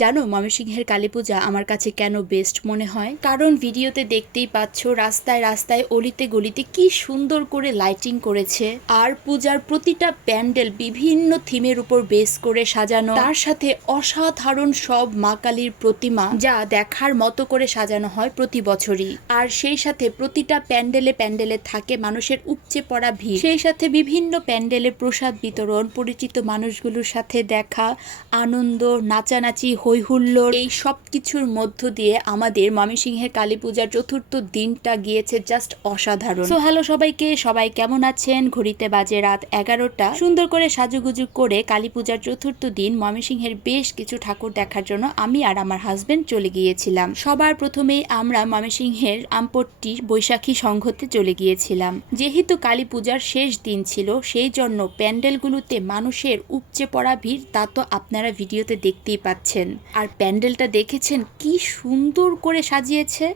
জানো ময়মনসিংহের কালী পূজা আমার কাছে কেন বেস্ট মনে হয়? কারণ ভিডিওতে দেখতেই পাচ্ছ রাস্তায় রাস্তায় অলিতে গলিতে কি সুন্দর করে লাইটিং করেছে। আর পূজার প্রতিটা প্যান্ডেল বিভিন্ন থিমের উপর বেস করে সাজানো। তার সাথে অসাধারণ সব মা কালীর প্রতিমা যা দেখার মতো করে সাজানো হয় প্রতি বছরই। আর সেই সাথে প্রতিটা প্যান্ডেলে প্যান্ডেলে থাকে মানুষের উপচে পড়া ভিড়। সেই সাথে বিভিন্ন প্যান্ডেলে প্রসাদ বিতরণ, পরিচিত মানুষগুলোর সাথে দেখা, আনন্দ, নাচানাচি হই হুল্লোড় এই সব কিছুর মধ্য দিয়ে আমাদের ময়মনসিংহের কালী পূজার চতুর্থ দিনটা গিয়েছে জাস্ট অসাধারণ। সো হ্যালো সবাইকে, সবাই কেমন আছেন? ঘড়িতে বাজে রাত এগারোটা। সুন্দর করে সাজুগুজু করে কালী পূজার চতুর্থ দিন ময়মনসিংহের বেশ কিছু ঠাকুর দেখার জন্য আমি আর আমার হাজবেন্ড চলে গিয়েছিলাম। সবার প্রথমেই আমরা ময়মনসিংহের আমপট্টি বৈশাখী সংঘতে চলে গিয়েছিলাম। যেহেতু কালী পূজার শেষ দিন ছিল, সেই জন্য প্যান্ডেলগুলোতে মানুষের উপচে পড়া ভিড় তা তো আপনারা ভিডিওতে দেখতেই পাচ্ছেন। আর প্যান্ডেলটা দেখেছেন? কি সুন্দর করে সাজিয়েছে।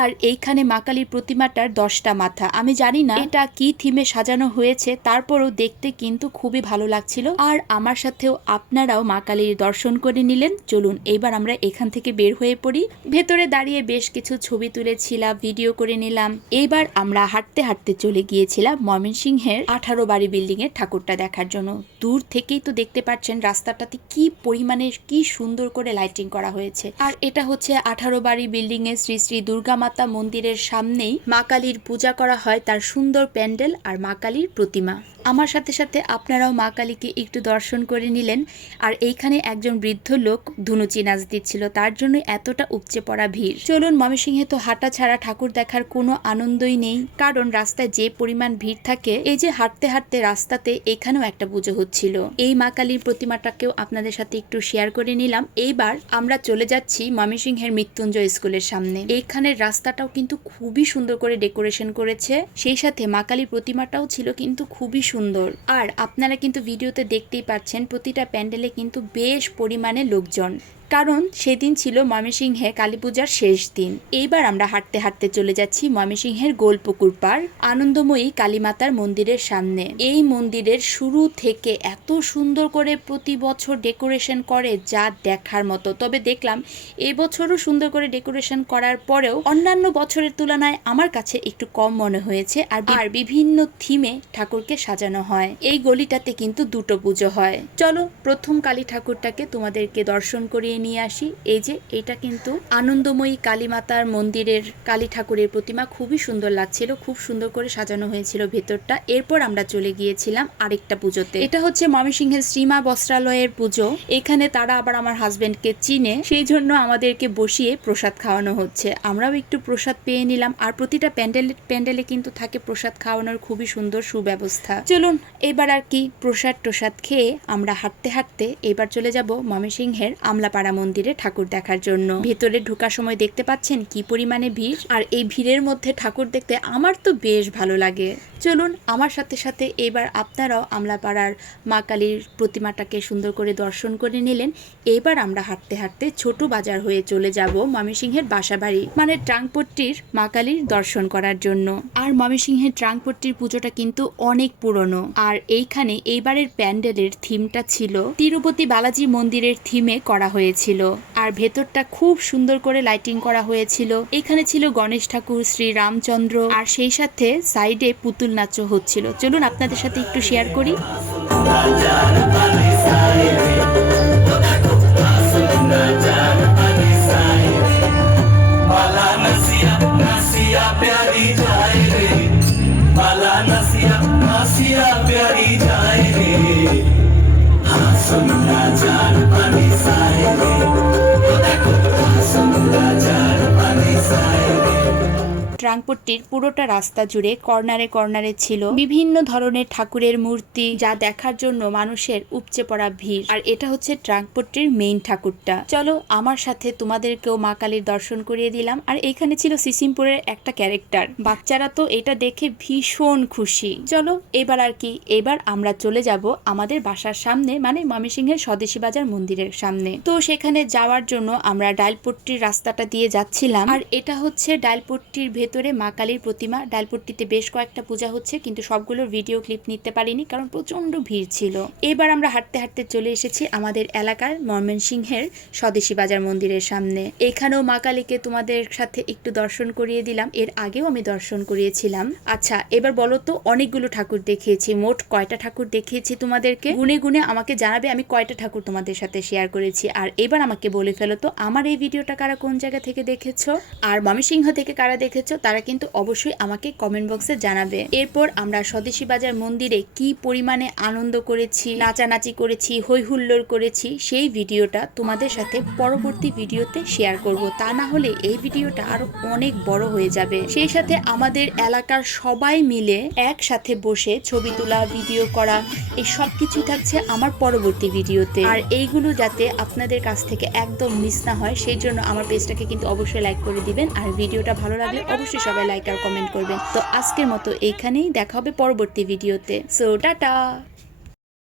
আর এইখানে মা কালীর প্রতিমাটার দশটা মাথা। আমি জানি না এটা কি থিমে সাজানো হয়েছে, তারপরও দেখতে কিন্তু খুবই ভালো লাগছিল। আর আমার সাথেও আপনারাও মা কালীর দর্শন করে নিলেন। চলুন এইবার আমরা এখান থেকে বের হয়ে পড়ি। ভেতরে দাঁড়িয়ে বেশ কিছু ছবি তুলেছিলাম, ভিডিও করে নিলাম। এইবার আমরা হাঁটতে হাঁটতে চলে গিয়েছিলাম ময়মনসিংহের আঠারো বাড়ি বিল্ডিং এর ঠাকুরটা দেখার জন্য। দূর থেকেই তো দেখতে পাচ্ছেন রাস্তাটাতে কি পরিমাণে, কি সুন্দর করে লাইটিং করা হয়েছে। আর এটা হচ্ছে আঠারো বাড়ি বিল্ডিং এ শ্রী শ্রী দুর্গা মাতা মন্দিরের সামনেই মা কালীর পূজা করা হয় তার সুন্দর প্যান্ডেল আর মা কালীর প্রতিমা। আমার সাথে সাথে আপনারাও মা কালীকে একটু দর্শন করে নিলেন। আর এইখানে একজন বৃদ্ধ লোক ধুনুচি নাচ দিচ্ছিল। তার জন্য এতটা উপচে পড়া ভিড়। চলুন, ময়মনসিংহে তো হাঁটা ছাড়া ঠাকুর দেখার কোনো আনন্দই নেই। কারণ রাস্তায় যে পরিমাণ ভিড় থাকে, এই যে হাঁটতে হাঁটতে রাস্তাতে এখানেও একটা পুজো হচ্ছিল। এই মা কালীর প্রতিমাটাকেও আপনাদের সাথে একটু শেয়ার করে নিলাম। এইবার আমরা চলে যাচ্ছি ময়মনসিংহের মৃত্যুঞ্জয় স্কুলের সামনে। এইখানের রাস্তাটাও কিন্তু খুবই সুন্দর করে ডেকোরেশন করেছে। সেই সাথে মা কালীর প্রতিমাটাও ছিল কিন্তু খুবই সুন্দর। আর আপনারা কিন্তু ভিডিওতে দেখতেই পাচ্ছেন প্রতিটা প্যান্ডেলে কিন্তু বেশ পরিমাণে লোকজন। কারণ সেদিন ছিল ময়মনসিংহে কালী পূজার শেষ দিন। এইবার আমরা হাঁটতে হাঁটতে চলে যাচ্ছি ময়মনসিংহের গোলপুকুর পার আনন্দময়ী কালীমাতার মন্দিরের সামনে। এই মন্দিরের শুরু থেকে এত সুন্দর করে প্রতি বছর ডেকোরেশন করে যা দেখার মতো। তবে দেখলাম এই বছরও সুন্দর করে ডেকোরেশন করার পরেও অন্যান্য বছরের তুলনায় আমার কাছে একটু কম মনে হয়েছে আর আর বিভিন্ন থিমে ঠাকুরকে সাজানো হয়। এই গলিটাতে কিন্তু দুটো পুজো হয়। চলো প্রথম কালী ঠাকুরটাকে তোমাদেরকে দর্শন করিয়ে নিয়ে আসি। এই যে, এটা কিন্তু আনন্দময়ী কালী মাতার মন্দিরের কালী ঠাকুরের প্রতিমা। খুবই সুন্দর লাগছিল, খুব সুন্দর করে সাজানো হয়েছিল ভেতরটা। এরপর আমরা চলে গিয়েছিলাম আরেকটা পুজোতে। এটা হচ্ছে ময়মনসিংহের শ্রীমা বস্ত্রালয়ের পুজো। এখানে তারা আবার আমার হাজবেন্ডকে চিনে, সেই জন্য আমাদেরকে বসিয়ে প্রসাদ খাওয়ানো হচ্ছে। আমরাও একটু প্রসাদ পেয়ে নিলাম। আর প্রতিটা প্যান্ডেল, প্যান্ডেলে কিন্তু থাকে প্রসাদ খাওয়ানোর খুবই সুন্দর সুব্যবস্থা। চলুন, এবার আর কি প্রসাদ টোসাদ খেয়ে আমরা হাঁটতে হাঁটতে এবার চলে যাব ময়মনসিংহের আমলাপাড়া মন্দিরে ঠাকুর দেখার জন্য। ভেতরে ঢোকার সময় দেখতে পাচ্ছেন কি পরিমাণে ভিড়। আর এই ভিড়ের মধ্যে ঠাকুর দেখতে আমার তো বেশ ভালো লাগে। চলুন, আমার সাথে সাথে এবার আপনারাও আমলাপাড়ার মা কালীর প্রতিমাটাকে সুন্দর করে দর্শন করে নিলেন। এবার আমরা হাঁটতে হাঁটতে ছোট বাজার হয়ে চলে যাব ময়মনসিংহের বাসাবাড়ি মানে ট্রাংপট্টির মা কালীর দর্শন করার জন্য। আর ময়মনসিংহের ট্রাংপট্টির পুজোটা কিন্তু অনেক পুরনো। আর এইখানে এইবারের প্যান্ডেলের থিমটা ছিল তিরুপতি বালাজি মন্দিরের থিমে করা হয়েছিল আর ভেতরটা খুব সুন্দর করে লাইটিং করা হয়েছিল এখানে ছিল গণেশ ঠাকুর শ্রী রামচন্দ্র আর সেই সাথে সাইডে পুতুল নাচও হচ্ছিল চলুন আপনাদের সাথে একটু শেয়ার করি माला नसिया नसिया प्यारी जाए रे माला नसिया नसिया प्यारी जाए रे हाँ सुनना ট্রাঙ্কপট্টির পুরোটা রাস্তা জুড়ে কর্নারে কর্নারে ছিল বিভিন্ন ধরনের ঠাকুরের মূর্তি, যা দেখার জন্য মানুষের উপচে পড়া ভিড়। আর এটা হচ্ছে ট্রাঙ্কপট্টির মেইন ঠাকুরটা। চলো, আমার সাথে তোমাদেরকেও মা কালীর দর্শন করিয়ে দিলাম। আর এখানে ছিল সিসিমপুরের একটা ক্যারেক্টার। বাচ্চারা তো এটা দেখে ভীষণ খুশি। চলো, এবার আর কি, এবার আমরা চলে যাব আমাদের বাসার সামনে মানে ময়মনসিংহের স্বদেশী বাজার মন্দিরের সামনে। তো সেখানে যাওয়ার জন্য আমরা ডাইলপট্টির রাস্তাটা দিয়ে যাচ্ছিলাম। আর এটা হচ্ছে ডাইলপট্টির ভেতরে ভিতরে মা কালীর প্রতিমা, ডালপট্টিতে বেশ কয়েকটা পূজা হচ্ছে, কিন্তু সবগুলোর ভিডিও ক্লিপ নিতে পারিনি কারণ প্রচণ্ড ভিড় ছিল। এবার আমরা হাঁটতে হাঁটতে চলে এসেছি আমাদের এলাকার ময়মনসিংহের স্বদেশী বাজার মন্দিরের সামনে। এখানেও মা কালীকে তোমাদের সাথে একটু দর্শন করিয়ে দিলাম। এর আগেও আমি দর্শন করিয়েছিলাম। আচ্ছা এবার বলো তো, অনেকগুলো ঠাকুর দেখিয়েছি, মোট কয়টা ঠাকুর দেখিয়েছি তোমাদেরকে? গুনে গুনে আমাকে জানাবে, আমি কয়টা ঠাকুর তোমাদের সাথে শেয়ার করেছি। আর এবার আমাকে বলে ফেলো তো, আমার এই ভিডিওটা কারা কোন জায়গা থেকে দেখেছ? আর ময়মনসিংহ থেকে কারা দেখেছ? তারা কিন্তু অবশ্যই আমাকে কমেন্ট বক্সে জানাবে। এরপর আমরা স্বদেশী বাজার মন্দিরে কি পরিমাণে আনন্দ করেছি, নাচানাচি করেছি হই হুল্লোড় করেছি, সেই ভিডিওটা তোমাদের সাথে পরবর্তী ভিডিওতে শেয়ার করব। তা না হলে এই ভিডিওটা আরও অনেক বড় হয়ে যাবে। সেই সাথে আমাদের এলাকার সবাই মিলে একসাথে বসে ছবি তোলা ভিডিও করা, এই সব কিছুই থাকছে আমার পরবর্তী ভিডিওতে। আর এইগুলো যাতে আপনাদের কাছ থেকে একদম মিস না হয়, সেই জন্য আমার পেজটাকে কিন্তু অবশ্যই লাইক করে দিবেন। আর ভিডিওটা ভালো লাগলে অবশ্যই সবাই লাইক আর কমেন্ট করবেন। তো আজকের মতো এইখানেই দেখা হবে পরবর্তী ভিডিওতে সো টাটা!